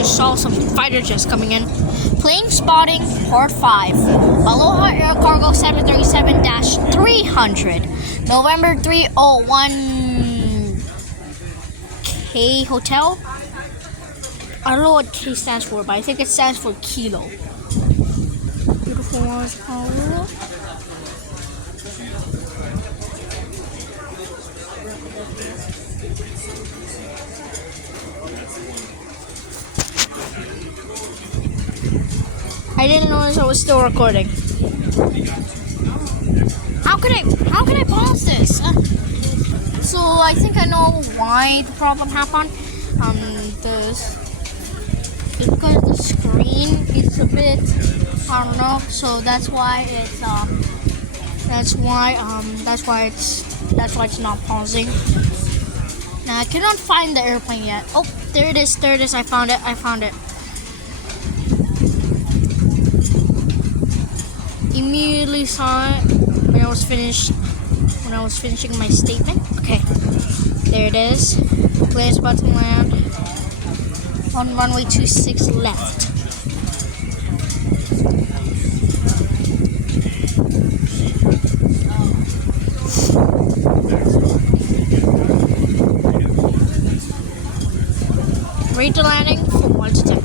just saw some fighter jets coming in. Plane spotting, part 5. Aloha Air Cargo 737-300. November 301 K Hotel. I don't know what K stands for, but I think it stands for Kilo. Beautiful ones, Honolulu. I didn't notice I was still recording. How can I pause this? So I think I know why the problem happened. It's because the screen is a bit, I don't know. So that's why it's not pausing. Now I cannot find the airplane yet. Oh, there it is. I found it. Immediately saw it when I was finishing my statement. Okay, there it is. Plane's about to land on runway 26 left. Rate the landing from 1 to 10.